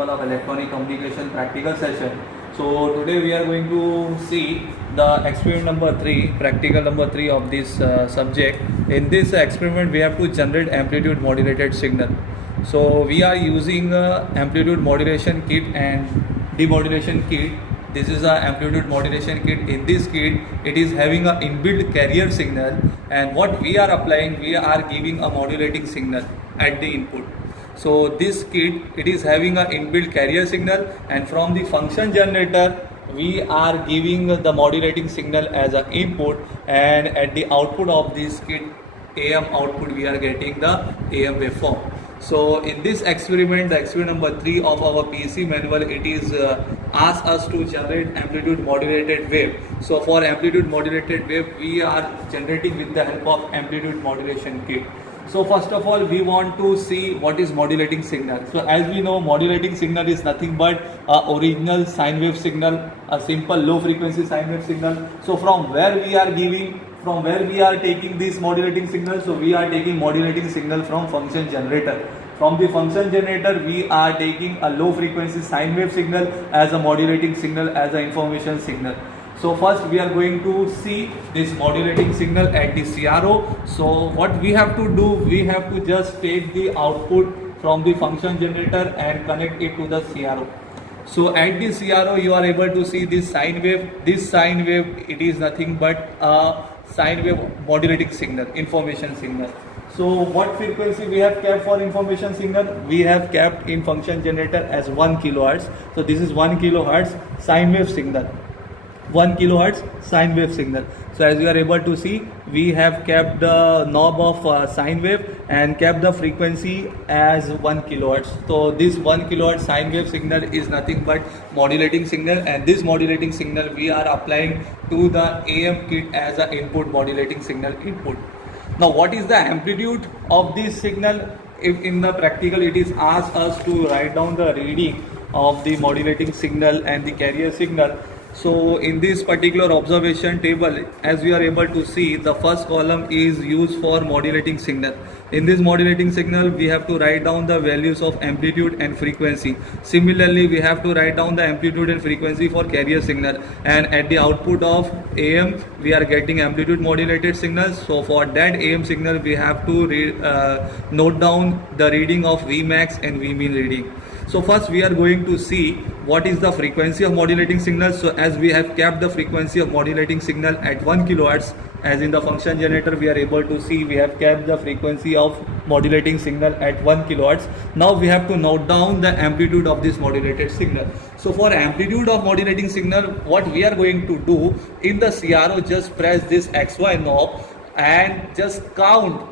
principle of electronic communication practical session. So today we are going to see the experiment number 3, practical number 3 of this subject. In this experiment we have to generate amplitude modulated signal. So we are using amplitude modulation kit and demodulation kit. This is a amplitude modulation kit. In this kit it is having a inbuilt carrier signal, and what we are applying, we are giving a modulating signal at the input. So this kit, it is having a inbuilt carrier signal, and from the function generator we are giving the modulating signal as an input, and at the output of this kit, AM output, we are getting the AM waveform. So in this experiment, the experiment number 3 of our PEC manual, it is asked us to generate amplitude modulated wave. So for amplitude modulated wave, we are generating with the help of amplitude modulation kit. So first of all, we want to see what is modulating signal. So as we know, modulating signal is nothing but original sine wave signal, a simple low frequency sine wave signal. So from where we are taking this modulating signal? So we are taking modulating signal from function generator. From the function generator, we are taking a low frequency sine wave signal as a modulating signal, as an information signal. So first we are going to see this modulating signal at the CRO. So what we have to do, we have to just take the output from the function generator and connect it to the CRO. So at the CRO you are able to see this sine wave. This sine wave, it is nothing but a sine wave modulating signal, information signal. So what frequency we have kept for information signal? We have kept in function generator as 1 kilohertz. So this is 1 kilohertz sine wave signal. 1 kilohertz sine wave signal. So as you are able to see, we have kept the knob of sine wave and kept the frequency as 1 kilohertz. So this 1 kilohertz sine wave signal is nothing but modulating signal, and this modulating signal we are applying to the AM kit as an input modulating signal input. Now what is the amplitude of this signal? If in the practical it is asked us to write down the reading of the modulating signal and the carrier signal. So in this particular observation table, as we are able to see, the first column is used for modulating signal. In this modulating signal, we have to write down the values of amplitude and frequency. Similarly, we have to write down the amplitude and frequency for carrier signal, and at the output of AM we are getting amplitude modulated signals. So for that AM signal we have to note down the reading of Vmax and Vmin reading. So first we are going to see what is the frequency of modulating signal. So as we have kept the frequency of modulating signal at 1 kilohertz, as in the function generator we are able to see we have kept the frequency of modulating signal at 1 kilohertz. Now we have to note down the amplitude of this modulated signal. So for amplitude of modulating signal, what we are going to do, in the CRO, just press this XY knob and just count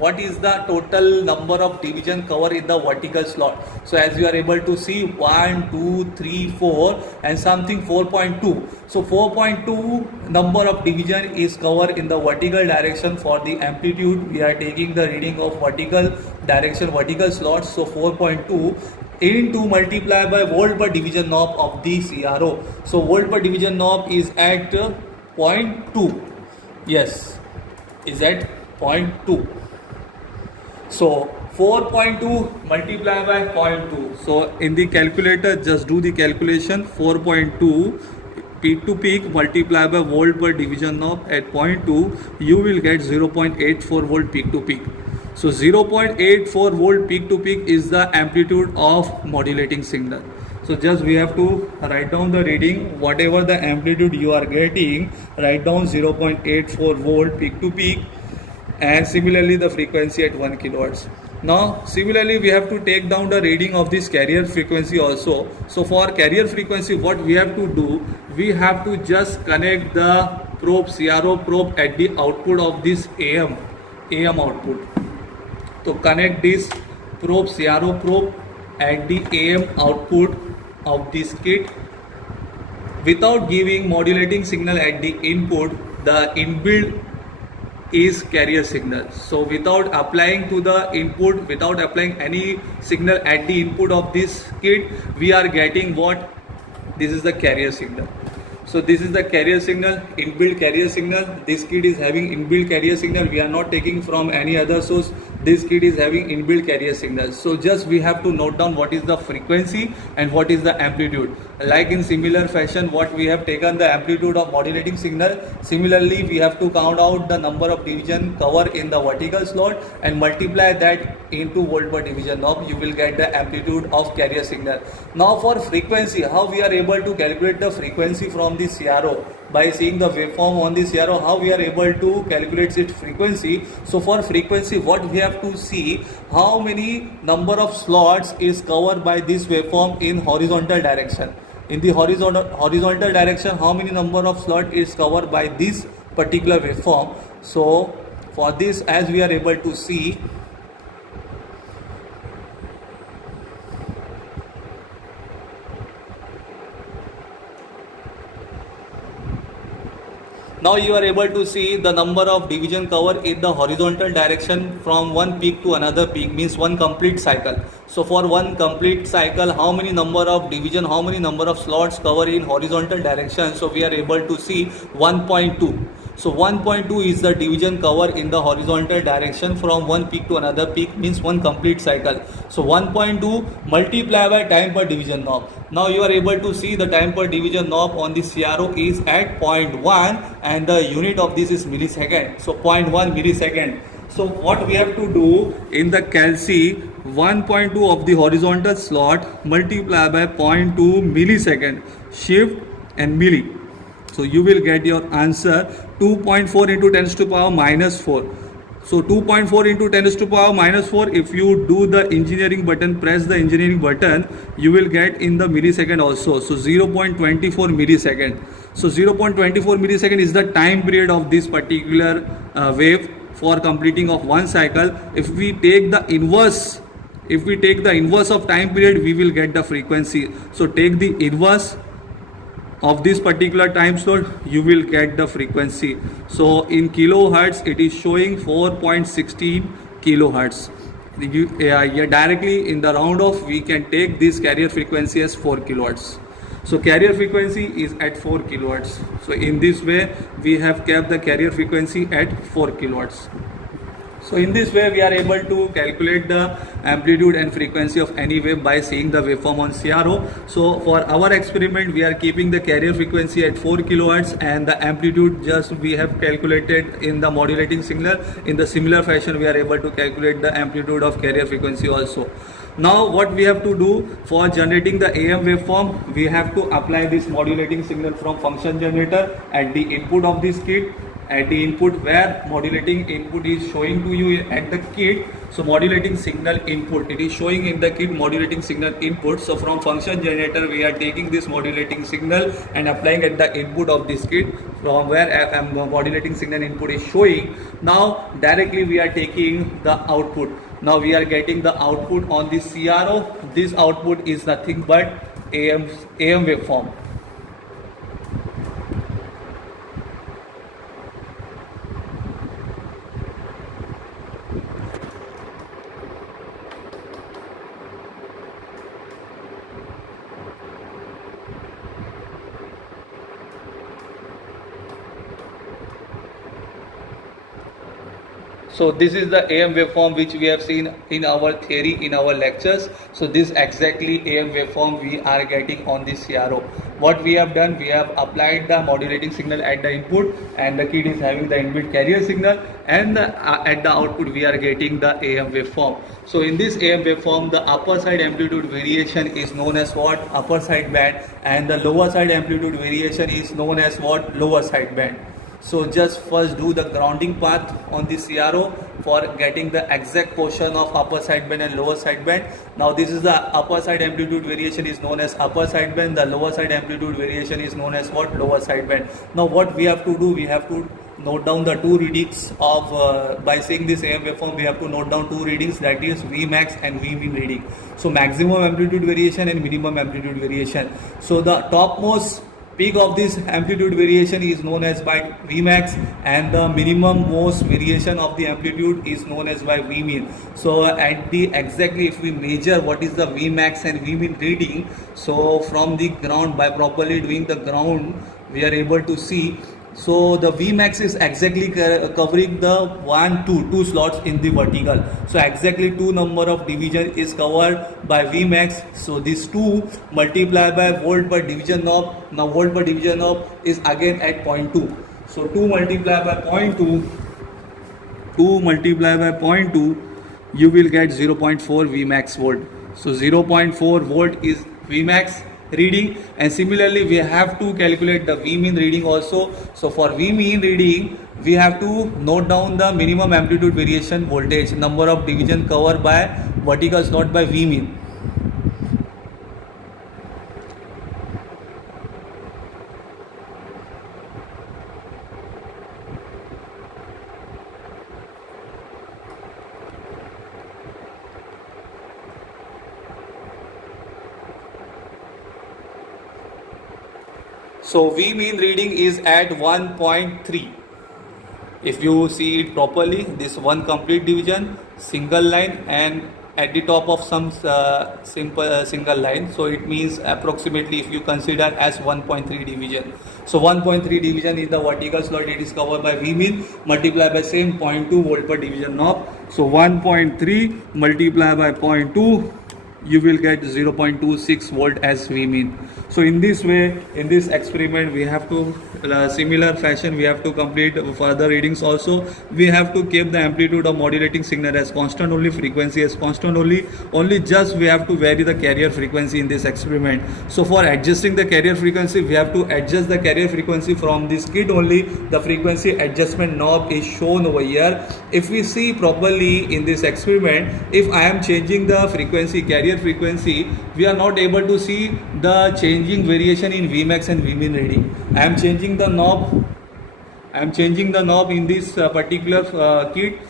what is the total number of division cover in the vertical slot. So as you are able to see, 1, 2, 3, 4 and something 4.2. So 4.2 number of division is covered in the vertical direction. For the amplitude, we are taking the reading of vertical direction, vertical slots. So 4.2 into multiply by volt per division knob of the CRO. So volt per division knob is at 0.2. Yes, is at 0.2. So 4.2 multiplied by 0.2. So in the calculator, just do the calculation. 4.2 peak to peak multiplied by volt per division knob at 0.2, you will get 0.84 volt peak to peak. So 0.84 volt peak to peak is the amplitude of modulating signal. So just we have to write down the reading, whatever the amplitude you are getting, write down 0.84 volt peak to peak, and similarly the frequency at 1 kilohertz. Now similarly we have to take down the reading of this carrier frequency also. So for carrier frequency, what we have to do, we have to just connect the probe, CRO probe, at the output of this AM output. So connect this probe, CRO probe, at the AM output of this kit. Without giving modulating signal at the input, the inbuilt is carrier signal. So without applying to the input, without applying any signal at the input of this kit, we are getting what? This is the carrier signal. So this is the carrier signal, inbuilt carrier signal. This kit is having inbuilt carrier signal. We are not taking from any other source. this kit is having inbuilt carrier signal. So just we have to note down what is the frequency and what is the amplitude. Like in similar fashion, what we have taken the amplitude of modulating signal, similarly we have to count out the number of division cover in the vertical slot and multiply that into volt per division knob. You will get the amplitude of carrier signal. Now for frequency, how we are able to calculate the frequency from the CRO? By seeing the waveform on the CRO, how we are able to calculate its frequency. So for frequency, what we have to see, how many number of slots is covered by this waveform in horizontal direction. In the horizontal direction, how many number of slot is covered by this particular waveform. So for this, as we are able to see, now you are able to see the number of division cover in the horizontal direction from one peak to another peak, means one complete cycle. So for one complete cycle, how many number of division, how many number of slots cover in horizontal direction? So we are able to see 1.2. So 1.2 is the division cover in the horizontal direction from one peak to another peak, means one complete cycle. So 1.2 multiplied by time per division knob. Now you are able to see the time per division knob on the CRO is at 0.1 and the unit of this is millisecond. So 0.1 millisecond. So what we have to do in the calci, 1.2 of the horizontal slot multiplied by 0.2 millisecond, shift and milli. So you will get your answer 2.4 into 10 to the power minus 4. So 2.4 into 10 to the power minus 4, if you do the engineering button, press the engineering button, you will get in the millisecond also. So 0.24 millisecond. So 0.24 millisecond is the time period of this particular wave for completing of one cycle. If we take the inverse, of time period, we will get the frequency. So take the inverse of this particular time slot, you will get the frequency. So in kilohertz, it is showing 4.16 kilohertz. Directly in the round off, we can take this carrier frequency as 4 kilohertz. So carrier frequency is at 4 kilohertz. So in this way, we have kept the carrier frequency at 4 kilohertz. So in this way, we are able to calculate the amplitude and frequency of any wave by seeing the waveform on CRO. So for our experiment, we are keeping the carrier frequency at 4 kilohertz and the amplitude just we have calculated in the modulating signal. In the similar fashion, we are able to calculate the amplitude of carrier frequency also. Now what we have to do for generating the AM waveform, we have to apply this modulating signal from function generator at the input of this kit. At the input where modulating input is showing to you at the kit, so modulating signal input, it is showing in the kit modulating signal input. So from function generator, we are taking this modulating signal and applying at the input of this kit from where modulating signal input is showing. Now directly we are taking the output. Now we are getting the output on the CRO. This output is nothing but AM waveform. So this is the AM waveform which we have seen in our theory, in our lectures. So this exactly AM waveform we are getting on the CRO. What we have done, we have applied the modulating signal at the input and the kit is having the inbuilt carrier signal, and at the output we are getting the AM waveform. So in this AM waveform, the upper side amplitude variation is known as what? Upper side band, and the lower side amplitude variation is known as what? Lower side band. So just first do the grounding path on the CRO for getting the exact portion of upper side band and lower side band. Now this is the upper side amplitude variation is known as upper side band. The lower side amplitude variation is known as what? Lower side band. Now what we have to do, we have to note down the two readings of, by seeing this AM waveform, we have to note down two readings, that is Vmax and Vmin reading. So maximum amplitude variation and minimum amplitude variation. So the topmost peak of this amplitude variation is known as by Vmax, and the minimum most variation of the amplitude is known as by Vmin. So at the exactly, if we measure what is the Vmax and Vmin reading, so from the ground, by properly doing the ground, we are able to see. So the Vmax is exactly covering the two slots in the vertical. So exactly 2 number of division is covered by Vmax. So this 2 multiplied by volt per division knob. Now volt per division knob is again at 0.2. So 2 multiplied by 0.2, 2 multiplied by 0.2, you will get 0.4 Vmax volt. So 0.4 volt is Vmax reading, and similarly we have to calculate the Vmin reading also. So for Vmin reading we have to note down the minimum amplitude variation voltage, number of division covered by vertical slot by Vmin. So V mean reading is at 1.3. If you see it properly, this one complete division, single line, and at the top of some simple single line. So it means approximately, if you consider as 1.3 division. So 1.3 division in the vertical slot, it is covered by V mean multiplied by same 0.2 volt per division knob. So 1.3 multiplied by 0.2, you will get 0.26 volt as V mean. So in this way, in this experiment, we have to similar fashion we have to complete further readings also. We have to keep the amplitude of modulating signal as constant only, frequency as constant only just we have to vary the carrier frequency in this experiment. So for adjusting the carrier frequency, we have to adjust the carrier frequency from this kit only. The frequency adjustment knob is shown over here. If we see properly in this experiment, if I am changing the frequency, carrier frequency, we are not able to see the changing variation in Vmax and Vmin reading. I am changing the knob. I am changing the knob in this particular kit.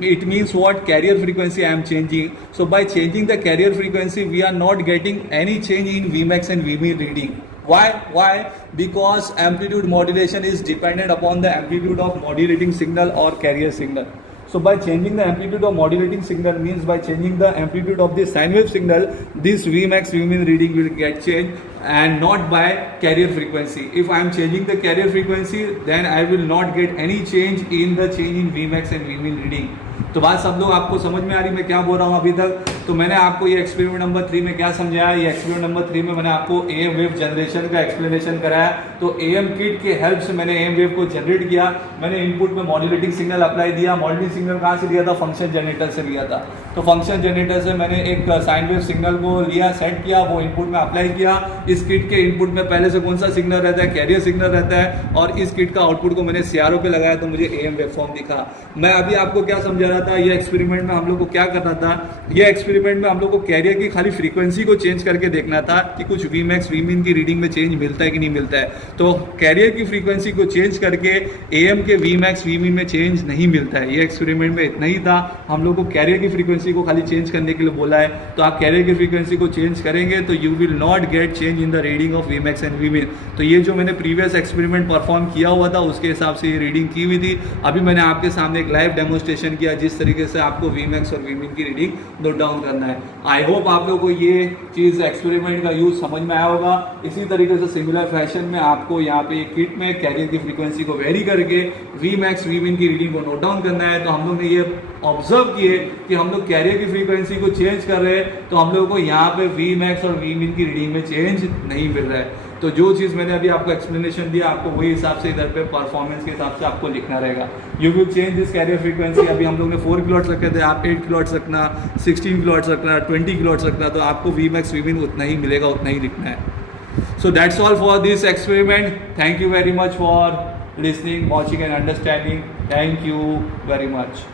It means what? Carrier frequency I am changing. So by changing the carrier frequency, we are not getting any change in Vmax and Vmin reading. Why? Because amplitude modulation is dependent upon the amplitude of modulating signal or carrier signal. So by changing the amplitude of modulating signal means by changing the amplitude of the sine wave signal, this Vmax Vmin reading will get changed, and not by carrier frequency. If I am changing the carrier frequency, then I will not get any change in Vmax and Vmin reading. तो बात सब लोग आपको समझ में आ रही मैं क्या बोल रहा हूँ अभी तक? तो मैंने आपको ये एक्सपेरिमेंट नंबर 3 में क्या समझाया? ये एक्सपेरिमेंट नंबर 3 में मैंने आपको एएम वेव जनरेशन का एक्सप्लेनेशन कराया. तो एएम किट के हेल्प से मैंने एएम वेव को जनरेट किया. मैंने इनपुट में मॉड्यूलेटिंग सिग्नल अप्लाई दिया. मॉड्यूलेटिंग सिग्नल कहाँ से लिया था? फंक्शन जनरेटर से लिया था. तो फंक्शन जनरेटर से मैंने एक साइन वेव सिग्नल को लिया, सेट किया, वो इनपुट में अप्लाई किया. इस किट के इनपुट में पहले से कौन सा सिग्नल रहता है? कैरियर सिग्नल रहता है. और इस किट का आउटपुट को मैंने सीआरओ पे लगाया तो मुझे एएम वेव फॉर्म दिखा. मैं अभी आपको क्या समझा रहा था? ये एक्सपेरिमेंट में हम लोग को क्या करना था? ये एक्सपेरिमेंट में हम लोग को कैरियर की खाली फ्रीक्वेंसी को चेंज करके देखना था कि कुछ Vmax Vmin की रीडिंग में चेंज मिलता है कि नहीं मिलता है. तो कैरियर की फ्रीक्वेंसी को चेंज करके एएम के Vmax Vmin में चेंज नहीं मिलता है. ये एक्सपेरिमेंट में इतना ही था. हम लोग को कैरियर की फ्रीक्वेंसी को खाली चेंज करने के लिए बोला है. तो आप कैरियर की फ्रीक्वेंसी को चेंज करेंगे तो you will not get change in the reading of Vmax and Vmin. तो ये जो मैंने प्रीवियस एक्सपेरिमेंट परफॉर्म किया हुआ था उसके हिसाब से ये रीडिंग की हुई थी. अभी मैंने आपके सामने एक लाइव डेमोन्स्ट्रेशन किया जिस तरीके से आपको Vmax और Vmin की रीडिंग नोट डाउन करना है. आई होप आप लोगों को ये चीज़ एक्सपेरिमेंट का यूज समझ में आया होगा. इसी तरीके से सिमिलर फैशन में आपको यहाँ पे किट में कैरियर की फ्रीक्वेंसी को वेरी करके Vmax Vmin की रीडिंग को नोट डाउन करना है. तो हम लोग ने ये ऑब्जर्व किए कि हम लोग कैरियर की फ्रीक्वेंसी को चेंज कर रहे हैं तो हम लोगों को यहाँ पे Vmax और Vmin की रीडिंग में चेंज नहीं मिल रहा है. तो जो चीज़ मैंने अभी आपको एक्सप्लेनेशन दिया आपको वही हिसाब से इधर पे परफॉर्मेंस के हिसाब से आपको लिखना रहेगा. You will change this carrier frequency. अभी हम लोग ने 4 किलोहर्ट्ज़ रखे थे, आप 8 किलोहर्ट्ज़ रखना, 16 किलोहर्ट्ज़ रखना, 20 किलोहर्ट्ज़ रखना. तो आपको Vmax Vmin उतना ही मिलेगा, उतना ही लिखना है. So that's all for this experiment. Thank you very much for listening, watching and understanding. Thank you very much.